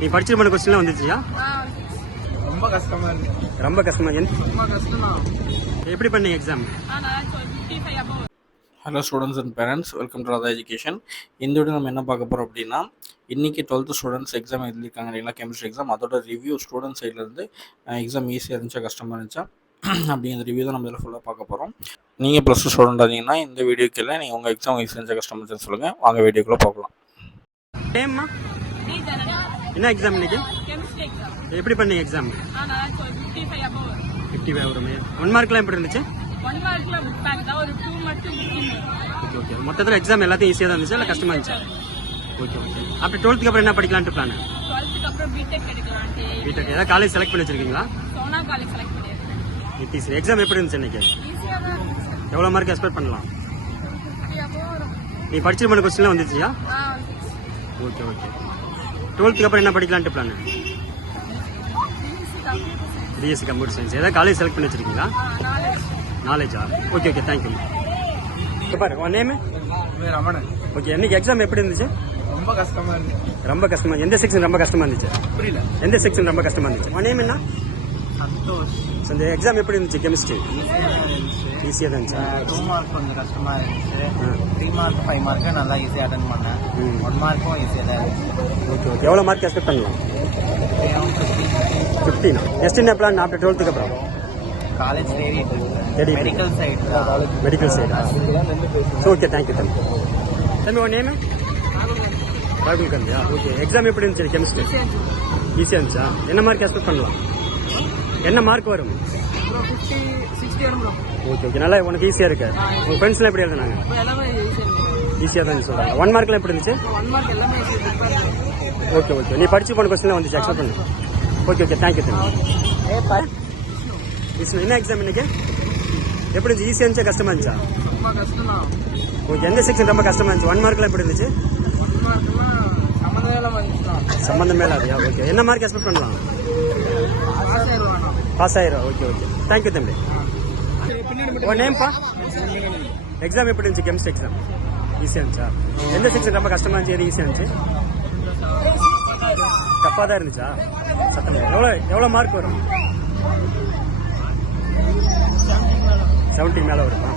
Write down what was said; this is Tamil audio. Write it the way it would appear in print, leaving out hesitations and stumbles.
நீ படிச்சிருமான क्वेश्चनலாம் வந்துச்சியா? ரொம்ப கஷ்டமா இருக்கு. ரொம்ப கஷ்டமா ரொம்ப கஷ்டமா. எப்படி பண்ணீங்க exam? Hello students and parents, welcome to Radha education. இந்த வீடியோ நம்ம என்ன பார்க்க போகிறோம் அப்படின்னா, இன்றைக்கி 12th ஸ்டூடெண்ட்ஸ் எக்ஸாம் எழுதியிருக்காங்க இல்லைங்களா, கெமிஸ்ட்ரி எக்ஸாம். அதோட ரிவ்யூ ஸ்டூடெண்ட் சைட்லேருந்து எக்ஸாம் ஈஸியாக இருந்துச்சா கஷ்டமாக இருந்துச்சா அப்படிங்கிற ரிவ்யூ தான் நம்ம இதில் ஃபுல்லாக பார்க்க போகிறோம். நீங்கள் +2 ஸ்டூடெண்ட் இருந்தீங்கன்னா இந்த வீடியோக்கு இல்லை, நீங்கள் உங்கள் எக்ஸாம் ஈஸியாக இருந்துச்சா கஷ்டமாக இருந்துச்சுன்னு சொல்லுங்கள். வாங்க வீடியோக்குள்ளே பார்க்கலாம். என்ன எக்ஸாம் இன்னைக்கு? எப்படி பண்ணீங்க எக்ஸாம்? 55 வருமே. 1 மார்க்லாம் எப்படி இருந்துச்சு? 1 மார்க்ல புக் பேக் தான், ஒரு 2 மட்டும் புக்கிங். Okay okay. மொத்தத்தில் எக்ஸாம் எல்லாத்தையும் ஈஸியாக தான் இருந்துச்சு இல்லை கஷ்டமாக இருந்துச்சா? Okay okay. அப்போ 12th அப்புறம் என்ன படிக்கலான்ட்டு பிளான்? 12th அப்புறம் பிடெக் எடுக்கலாம்னு. பிடெக் ஏதாவது காலேஜ் செலக்ட் பண்ணி வச்சிருக்கீங்களா? சோனா காலேஜ் செலக்ட் பண்ணிருக்கேன். நிதிஷ், எக்ஸாம் எப்படி இருந்துச்சு இன்னைக்கு? ஈஸியா தான் இருந்துச்சு. எவ்வளோ மார்க் எக்ஸ்பெக்ட் பண்ணலாம்? 50 above வரும். நீ படிச்சிருமான क्वेश्चनலாம் வந்துச்சியா? Okay okay. 12th அப்புறம் என்ன படிக்கலான்ட்டு பிளான்? BSc computer science. ஏதாவது காலேஜ் செலக்ட் பண்ணி வச்சிருக்கீங்களா? நாலேஜா? Okay okay, thank you. இப்போ பாரு, உன் நேம்? ரமணன். ஓகே, இன்னைக்கு எக்ஸாம் எப்படி இருந்துச்சு? ரொம்ப கஷ்டமா இருக்கு. ரொம்ப கஷ்டமா. எந்த செக்ஷன் ரொம்ப கஷ்டமா இருந்துச்சு? புரியல. எந்த செக்ஷன் ரொம்ப கஷ்டமா இருந்துச்சு? உன் நேம் என்ன? சந்தோஷ். இந்த எக்ஸாம் எப்படி இருந்துச்சு? கெமிஸ்ட்ரி ஈஸியாக தான் இருந்துச்சா? 2 மார்க் கொஞ்சம் கஷ்டமா இருந்துச்சு. 3 மார்க் 5 மார்க்கு நல்லா ஈஸியாக அட்டன் பண்ணேன். 1 மார்க்கும் ஈஸியாக தான் இருந்துச்சு. Okay okay. எவ்வளோ மார்க் எக்ஸ்பெக்ட் பண்ணலாம்? 15. நெக்ஸ்ட் என்ன பிளான் ஆஃப்டர் 12th அப்புறம்? காலேஜ் தேடிட்டு தேடிட்டு இருக்கேன். Medical side. மெடிக்கல் சைடா? ஓகே, தேங்க்யூ தம்பி. தம்பி உன் நேம்? ராகுல் காந்தியா? ஓகே. எக்ஸாம் எப்படி இருந்துச்சு கெமிஸ்ட்ரி? ஈஸியாக இருந்துச்சா? என்ன மார்க் எக்ஸ்பெக்ட் பண்ணலாம்? என்ன மார்க் வரும்? 50 60 வரும். Okay okay. நல்லா உனக்கு ஈஸியாக இருக்கு. உங்கள் ஃப்ரெண்ட்ஸ்லாம் எப்படி எழுதுனாங்க? எல்லாமே ஈஸியாக தான் சொல்கிறாங்க. 1 மார்க்லாம் எப்படி இருந்துச்சு? 1 மார்க் எல்லாமே ஓகே ஓகே. நீ படிச்சு போன கொஸ்டின்லாம் வந்துச்சு எக்ஸ்பெக்ட் பண்ணு. ஓகே ஓகே, தேங்க்யூ தம்பி. என்ன எக்ஸாம் இன்னைக்கு? எப்படி இருந்துச்சு? ஈஸியாக இருந்துச்சா கஷ்டமா இருந்துச்சா? ரொம்ப கஷ்டம் தான். ஓகே. எந்த செக்ஷன் ரொம்ப கஷ்டமா இருந்துச்சு? 1 மார்க்லாம் எப்படி இருந்துச்சு? 1 மார்க்னா சம்மந்தமே வந்துச்சுதான். சம்பந்தமே இல்லாதையா? ஓகே. என்ன மார்க் எக்ஸ்பெக்ட் பண்ணலாம்? பாஸ் ஆயிரும். ஓகே ஓகே, தேங்க்யூ தம்பி. உன் நேம்ப்பா? எக்ஸாம் எப்படி இருந்துச்சு கெமிஸ்ட்ரி எக்ஸாம்? ஈஸியாக இருந்துச்சா? எந்த செக்ஷன் ரொம்ப கஷ்டமா இருந்துச்சு? எது ஈஸியாக இருந்துச்சு? டஃப்பாக தான் இருந்துச்சா? சத்தம் எவ்வளோ மார்க் வரும்? 70 மேலே வருமா?